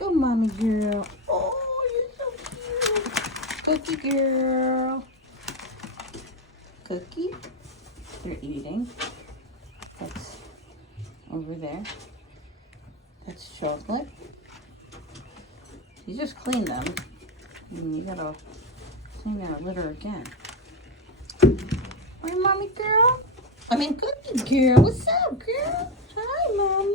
Go, mommy girl. Oh, you're so cute. Cookie girl. Cookie. They're eating. That's over there. That's chocolate. You just clean them. And you gotta clean that litter again. Hi, mommy girl. I mean, cookie girl. What's up, girl? Hi, mommy.